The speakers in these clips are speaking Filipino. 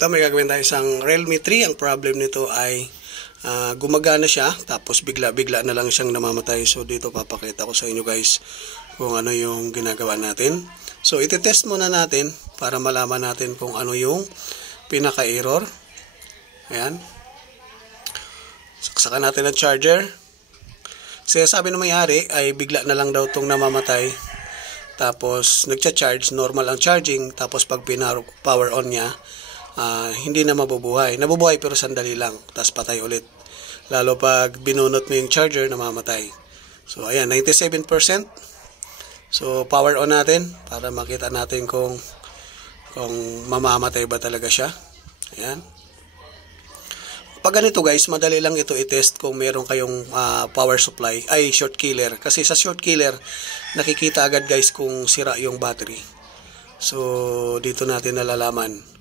Ito may gagawin tayo isang Realme 3. Ang problem nito ay gumagana siya tapos bigla-bigla na lang siyang namamatay. So dito papakita ko sa inyo guys kung ano yung ginagawa natin. So iti-test muna natin para malaman natin kung ano yung pinaka-error. Ayan. Saksakan natin ang charger. Kasi sabi ng may-ari ay bigla na lang daw itong namamatay. Tapos nagcha-charge, normal ang charging. Tapos pag power on niya, hindi na mabubuhay. Nabubuhay pero sandali lang. Tapos patay ulit. Lalo pag binunot mo yung charger, namamatay. So ayan, 97%. So power on natin para makita natin kung mamamatay ba talaga siya. Ayan. Pag ganito guys, madali lang ito i-test kung meron kayong power supply, ay short killer. Kasi sa short killer, nakikita agad guys kung sira yung battery. So dito natin nalalaman.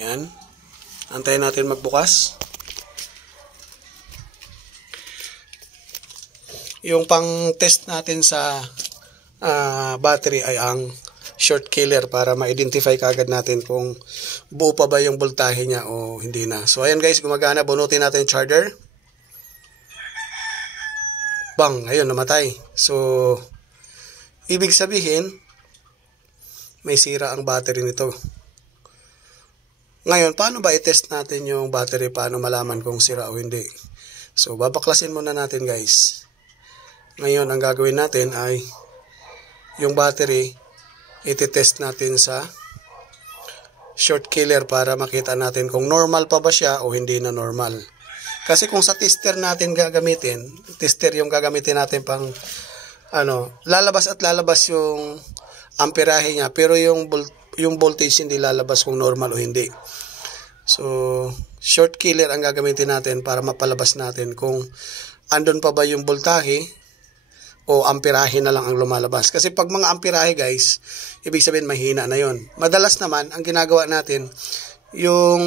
Ayan. Antayin natin magbukas. Yung pang test natin sa battery ay ang short killer para ma-identify kaagad natin kung buo pa ba yung voltahe niya o hindi na. So ayan guys, gumagana. Bunutin natin yung charger. Bang! Ayun, namatay. So ibig sabihin may sira ang battery nito. Ngayon, paano ba i-test natin yung battery? Paano malaman kung sira o hindi? So babaklasin muna natin guys. Ngayon, ang gagawin natin ay yung battery iti-test natin sa short killer para makita natin kung normal pa ba siya o hindi na normal. Kasi kung sa tester natin gagamitin, tester yung gagamitin natin pang lalabas at lalabas yung amperahe niya, pero yung voltage hindi lalabas kung normal o hindi. So short killer ang gagamitin natin para mapalabas natin kung andun pa ba yung voltahe o amperahe na lang ang lumalabas. Kasi pag mga amperahe guys, ibig sabihin mahina na yon. Madalas naman, ang ginagawa natin, yung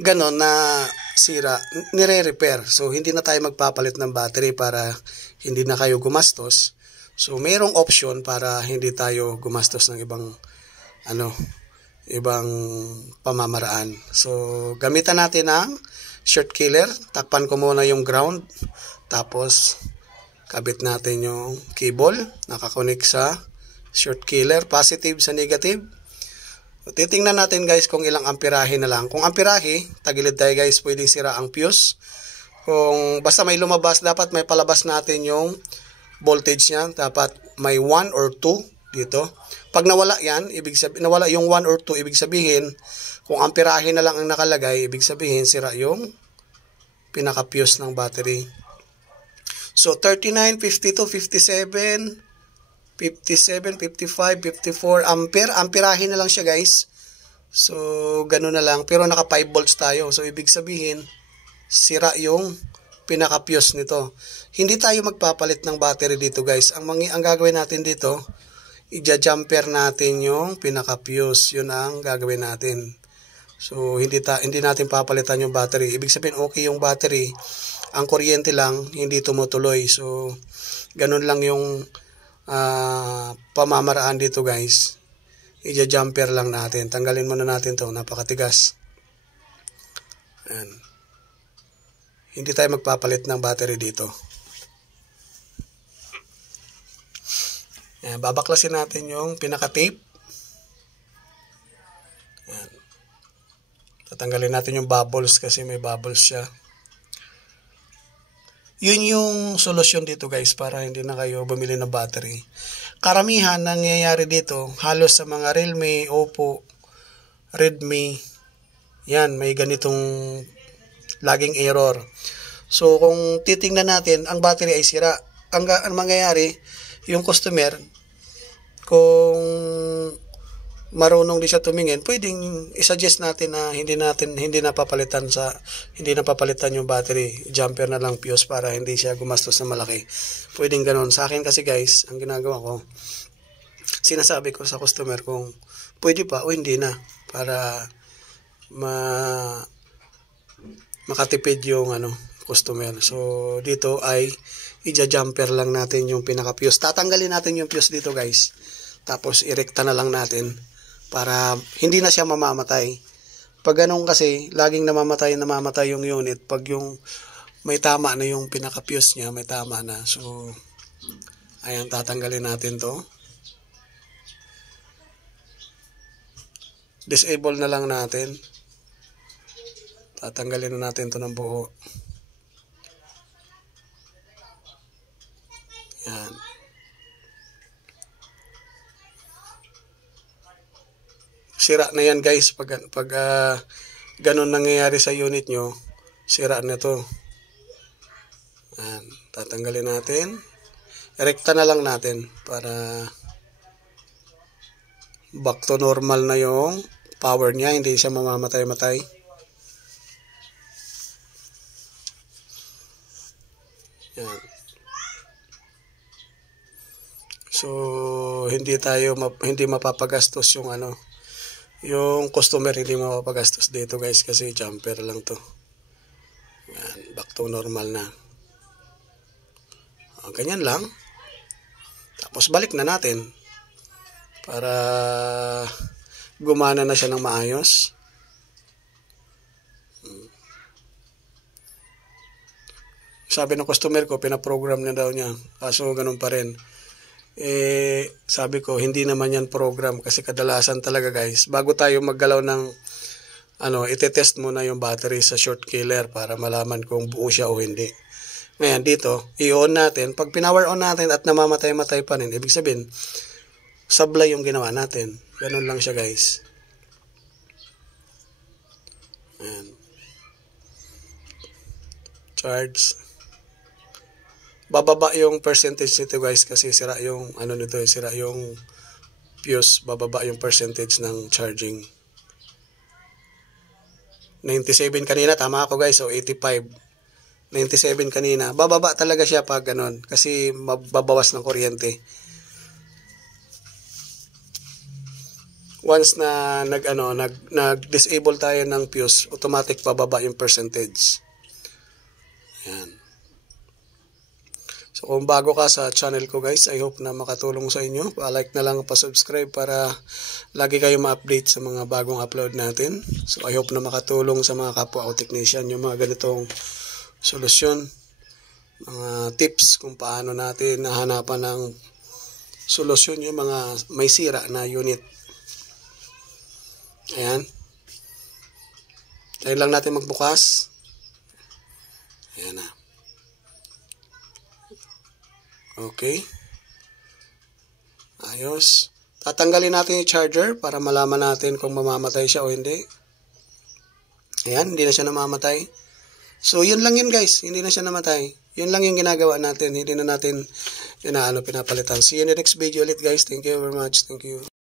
ganon na sira, nire-repair. So hindi na tayo magpapalit ng battery para hindi na kayo gumastos. So mayroong option para hindi tayo gumastos ng ibang pamamaraan. So gamitan natin ang short killer. Takpan ko muna yung ground. Tapos kabit natin yung cable, nakakonek sa short killer, positive sa negative. Titingnan natin guys kung ilang amperahe na lang. Kung amperahe, tagilid tayo guys, pwedeng sira ang fuse. Kung basta may lumabas, dapat may palabas natin yung voltage niya. Dapat may 1 or 2 dito. Pag nawala yan, nawala yung 1 or 2, ibig sabihin, kung amperahe na lang ang nakalagay, ibig sabihin sira yung pinaka-fuse ng battery. So 39, 52, 57, 57, 55, 54 ampere. Amperahe na lang siya guys. So ganoon na lang. Pero naka 5 volts tayo. So ibig sabihin, sira yung pinaka-fuse nito. Hindi tayo magpapalit ng battery dito guys. Ang gagawin natin dito, i-jumper natin yung pinaka-fuse. Yun ang gagawin natin. So hindi natin papalitan yung battery. Ibig sabihin okay yung battery. Ang kuryente lang, hindi tumutuloy. So, ganun lang yung pamamaraan dito guys. I-jumper lang natin. Tanggalin muna natin to, napakatigas. Ayan. Hindi tayo magpapalit ng battery dito. Ayan, babaklasin natin yung pinaka-tape. Ayan. Tatanggalin natin yung bubbles kasi may bubbles siya. Yun yung solusyon dito guys para hindi na kayo bumili ng battery. Karamihan nangyayari dito halos sa mga Realme, Oppo, Redmi, yan may ganitong laging error. So kung titingnan natin, ang battery ay sira. Ang mangyayari, yung customer, kung marunong din siya tumingin, pwedeng i-suggest natin na hindi napapalitan yung battery, jumper na lang fuse para hindi siya gumastos na malaki. Pwedeng ganoon. Sa akin kasi guys, ang ginagawa ko, sinasabi ko sa customer kung pwede pa o hindi na para makatipid yung customer. So dito ay i-jumper lang natin yung pinaka-fuse. Tatanggalin natin yung fuse dito guys. Tapos irekta na lang natin para hindi na siya mamamatay. Pag ganun kasi, laging namamatay yung unit pag yung may tama na yung pinaka-fuse niya, may tama na. So, ayan, tatanggalin natin to. Disable na lang natin. Tatanggalin na natin to ng buo. Yan. Sira na yan guys. Pag ganun nangyayari sa unit nyo, sira na to. Yan. Tatanggalin natin. Rekta na lang natin para back to normal na yung power niya. Hindi siya mamamatay-matay. Yan. So, hindi mapapagastos yung yung customer hindi mapapagastos dito guys kasi jumper lang to. Yan, back to normal na. Ganyan lang. Tapos balik na natin para gumana na siya ng maayos. Sabi ng customer ko, pinaprogram na daw niya. Kaso ganun pa rin. Sabi ko, hindi naman yan program kasi kadalasan talaga guys, bago tayo maggalaw ng itetest muna yung battery sa short killer para malaman kung buo siya o hindi. Ngayon dito, i-on natin. Pag pinower on natin at namamatay-matay pa rin, ibig sabihin, sablay yung ginawa natin. Ganun lang siya guys. Ayan. Charge. Bababa yung percentage nito guys kasi sira yung sira yung fuse, bababa yung percentage ng charging. 97 kanina, tama ako guys, so 85. 97 kanina. Bababa talaga siya pag ganun kasi mababawas ng kuryente. Once na nag-disable tayo ng fuse, automatic bababa yung percentage. Ayan. So kung bago ka sa channel ko guys, I hope na makatulong sa inyo. Pa-like na lang, pa-subscribe para lagi kayo ma-update sa mga bagong upload natin. So I hope na makatulong sa mga kapwa o technician yung mga ganitong solusyon, mga tips kung paano natin nahanapan ng solusyon yung mga may sira na unit. Ayan. Tayo lang natin magbukas. Ayan na. Okay. Ayos. Tatanggalin natin yung charger para malaman natin kung mamamatay siya o hindi. Ayan, hindi na siya namamatay. So, yun lang yun guys. Hindi na siya namatay. Yun lang yung ginagawa natin. Hindi na natin pinapalitan. See you in the next video ulit guys. Thank you very much. Thank you.